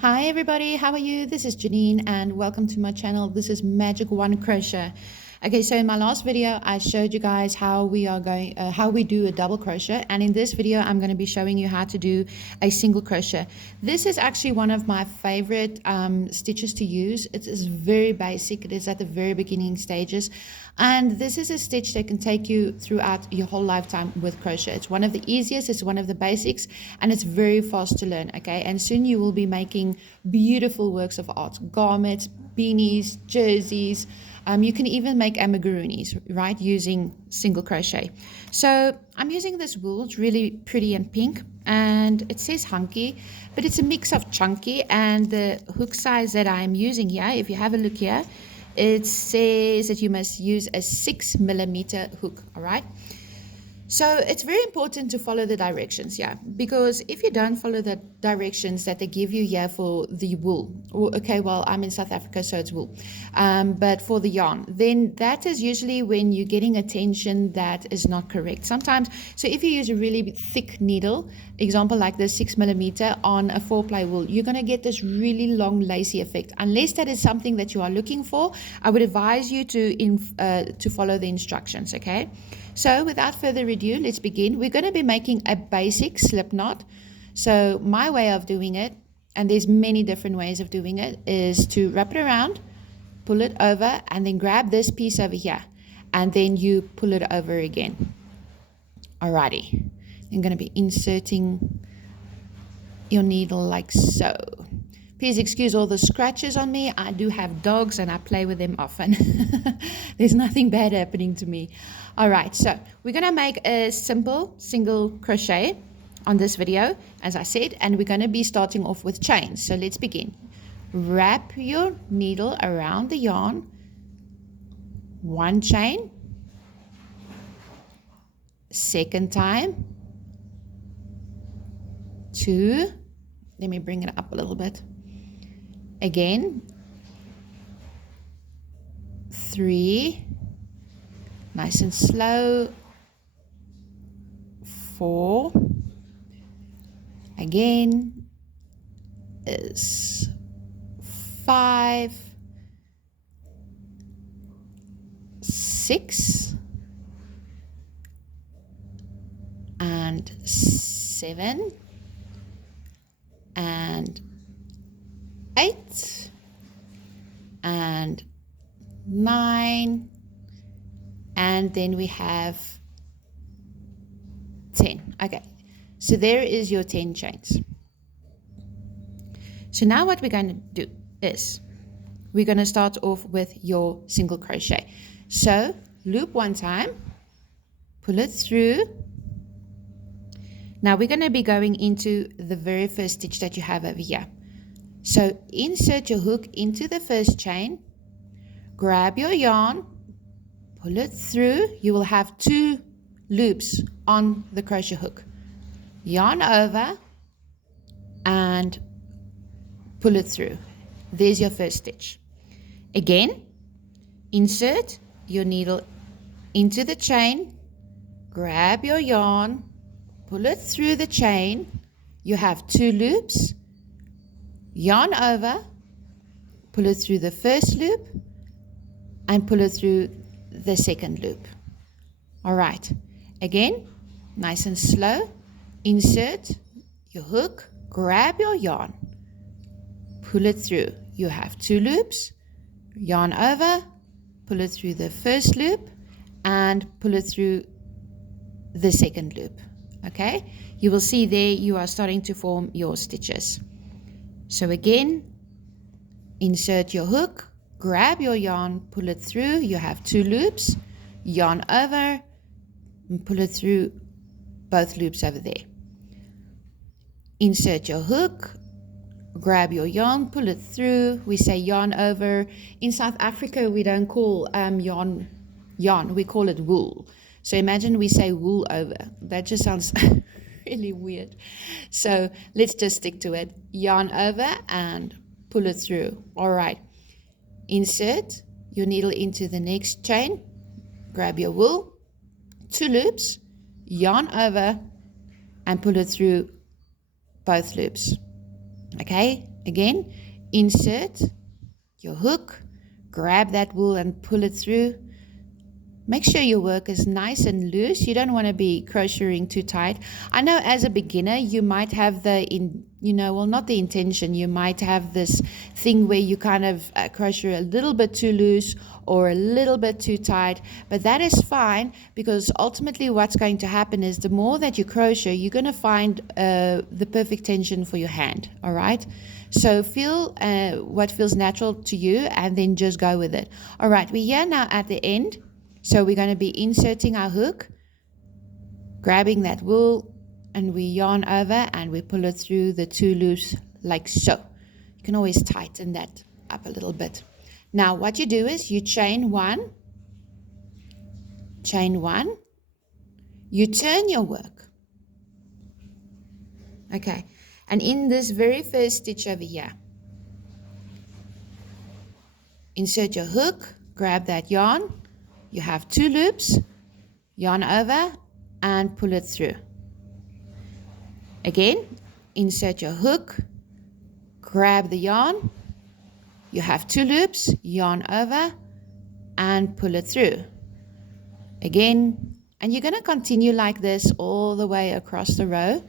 Hi everybody, how are you? This is Janine and welcome to my channel. This is Magic One Crochet. Okay, so in my last video I showed you guys how we do a double crochet, and in this video I'm going to be showing you how to do a single crochet. This is actually one of my favorite stitches to use. It is very basic. It is at the very beginning stages, and this is a stitch that can take you throughout your whole lifetime with crochet. It's one of the easiest, it's one of the basics, and it's very fast to learn. Okay, and soon you will be making beautiful works of art, garments, beanies, jerseys. You can even make amigurumis, right, using single crochet. So I'm using this wool. It's really pretty and pink, and it says hunky, but it's a mix of chunky, and the hook size that I'm using here, if you have a look here, it says that you must use a 6mm hook. All right, so it's very important to follow the directions, because if you don't follow the directions that they give you here for the wool, okay, well, I'm in South Africa, so it's wool, but for the yarn, then that is usually when you're getting a tension that is not correct. Sometimes, so if you use a really thick needle, example like this 6mm on a 4-ply wool, you're going to get this really long lacy effect. Unless that is something that you are looking for, I would advise you to follow the instructions, okay? So without further ado, let's begin. We're going to be making a basic slip knot. So my way of doing it, and there's many different ways of doing it, is to wrap it around, pull it over, and then grab this piece over here, and then you pull it over again. Alrighty, I'm going to be inserting your needle like so. Please excuse all the scratches on me. I do have dogs and I play with them often. There's nothing bad happening to me. All right, so we're going to make a simple single crochet on this video, as I said, and we're going to be starting off with chains. So let's begin. Wrap your needle around the yarn, one chain, second time, two, let me bring it up a little bit. Again, 3, nice and slow, 4, again is 5, 6, and 7, and 8, and 9, and then we have 10. Okay, so there is your 10 chains. So now what we're going to do is we're going to start off with your single crochet. So loop one time, pull it through. Now we're going to be going into the very first stitch that you have over here. So insert your hook into the first chain, grab your yarn, pull it through. You will have 2 loops on the crochet hook. Yarn over and pull it through. There's your first stitch. Again, insert your needle into the chain, grab your yarn, pull it through the chain. You have 2 loops. Yarn over, pull it through the first loop, and pull it through the second loop. All right, again, nice and slow, insert your hook, grab your yarn, pull it through. You have 2 loops, yarn over, pull it through the first loop, and pull it through the second loop. Okay, you will see there you are starting to form your stitches. So again, insert your hook, grab your yarn, pull it through. You have 2 loops, yarn over, and pull it through both loops over there. Insert your hook, grab your yarn, pull it through. We say yarn over. In South Africa, we don't call yarn, we call it wool. So imagine we say wool over. That just sounds really weird. So let's just stick to it. Yarn over and pull it through. All right. Insert your needle into the next chain. Grab your wool, 2 loops, yarn over, and pull it through both loops. Okay, again, insert your hook, grab that wool and pull it through. Make sure your work is nice and loose. You don't want to be crocheting too tight. I know as a beginner, you might have not the intention. You might have this thing where you kind of crochet a little bit too loose or a little bit too tight. But that is fine, because ultimately what's going to happen is the more that you crochet, you're going to find the perfect tension for your hand. All right. So feel what feels natural to you and then just go with it. All right. We're here now at the end. So we're going to be inserting our hook, grabbing that wool, and we yarn over and we pull it through the 2 loops like so. You can always tighten that up a little bit. Now what you do is you chain 1, you turn your work. Okay, and in this very first stitch over here, insert your hook, grab that yarn. You have 2 loops, yarn over and pull it through. Again, insert your hook, grab the yarn. You have 2 loops, yarn over and pull it through. Again, and you're going to continue like this all the way across the row.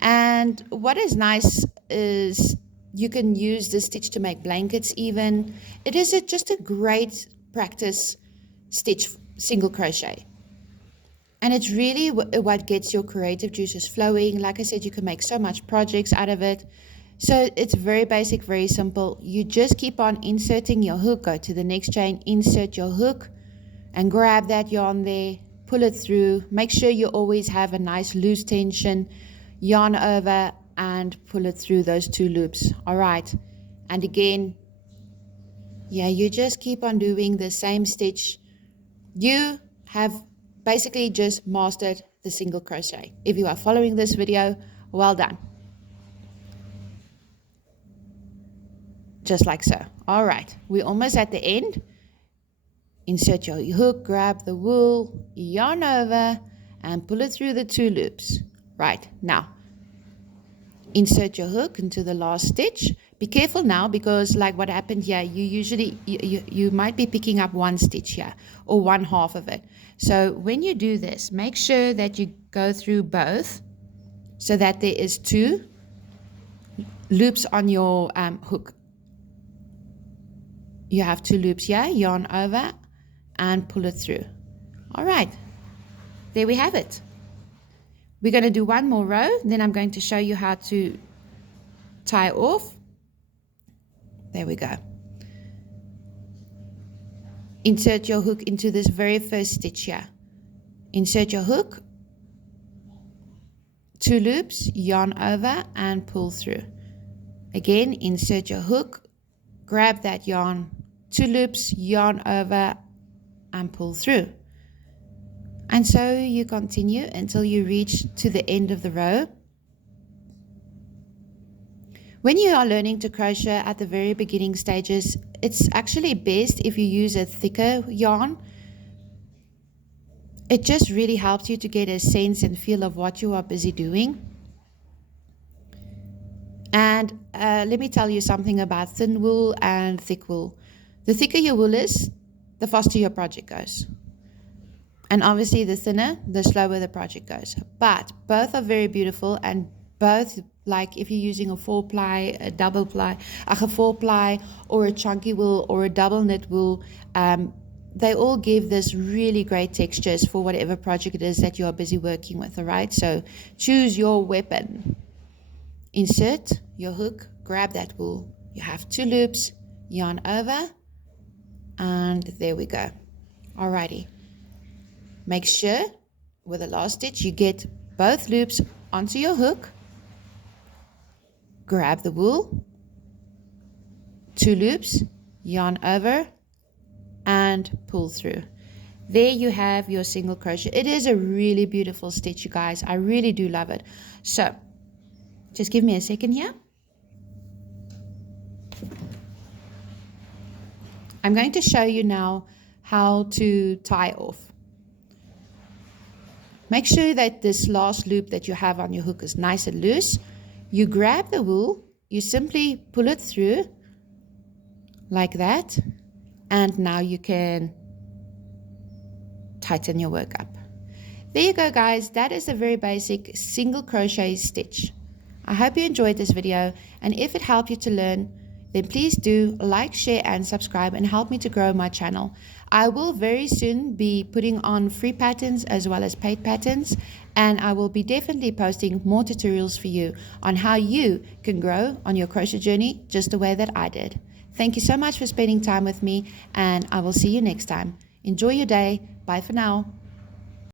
And what is nice is you can use this stitch to make blankets even. It is just a great practice stitch single crochet, and it's really what gets your creative juices flowing. Like I said, you can make so much projects out of it. So it's very basic, very simple. You just keep on inserting your hook, go to the next chain, insert your hook and grab that yarn there, pull it through. Make sure you always have a nice loose tension, yarn over and pull it through those 2 loops. All right, and again, yeah, you just keep on doing the same stitch. You have basically just mastered the single crochet. If you are following this video, well done. Just like so. All right, we're almost at the end. Insert your hook, grab the wool, yarn over and pull it through the 2 loops. Right, now insert your hook into the last stitch. Be careful now, because like what happened here, you might be picking up 1 stitch here or 1/2 of it. So when you do this, make sure that you go through both so that there is 2 loops on your hook. You have 2 loops here, yarn over and pull it through. All right, there we have it. We're going to do 1 more row, then I'm going to show you how to tie off. There we go. Insert your hook into this very first stitch here. Insert your hook, 2 loops, yarn over and pull through. Again, insert your hook, grab that yarn, 2 loops, yarn over and pull through. And so you continue until you reach to the end of the row. When you are learning to crochet at the very beginning stages, it's actually best if you use a thicker yarn. It just really helps you to get a sense and feel of what you are busy doing. And let me tell you something about thin wool and thick wool. The thicker your wool is, the faster your project goes. And obviously the thinner, the slower the project goes. But both are very beautiful, and both, like if you're using a 4-ply, a double ply, a 4-ply, or a chunky wool or a double knit wool, they all give this really great textures for whatever project it is that you are busy working with. All right, so choose your weapon. Insert your hook, grab that wool. You have 2 loops, yarn over, and there we go. Alrighty. Make sure with the last stitch you get both loops onto your hook. Grab the wool, 2 loops, yarn over and pull through. There you have your single crochet. It is a really beautiful stitch, you guys. I really do love it. So just give me a second here. I'm going to show you now how to tie off. Make sure that this last loop that you have on your hook is nice and loose. You grab the wool you simply pull it through like that, and now you can tighten your work up. There you go, guys. That is a very basic single crochet stitch. I hope you enjoyed this video, and if it helped you to learn, then please do like, share, and subscribe and help me to grow my channel. I will very soon be putting on free patterns as well as paid patterns, and I will be definitely posting more tutorials for you on how you can grow on your crochet journey just the way that I did. Thank you so much for spending time with me, and I will see you next time. Enjoy your day. Bye for now.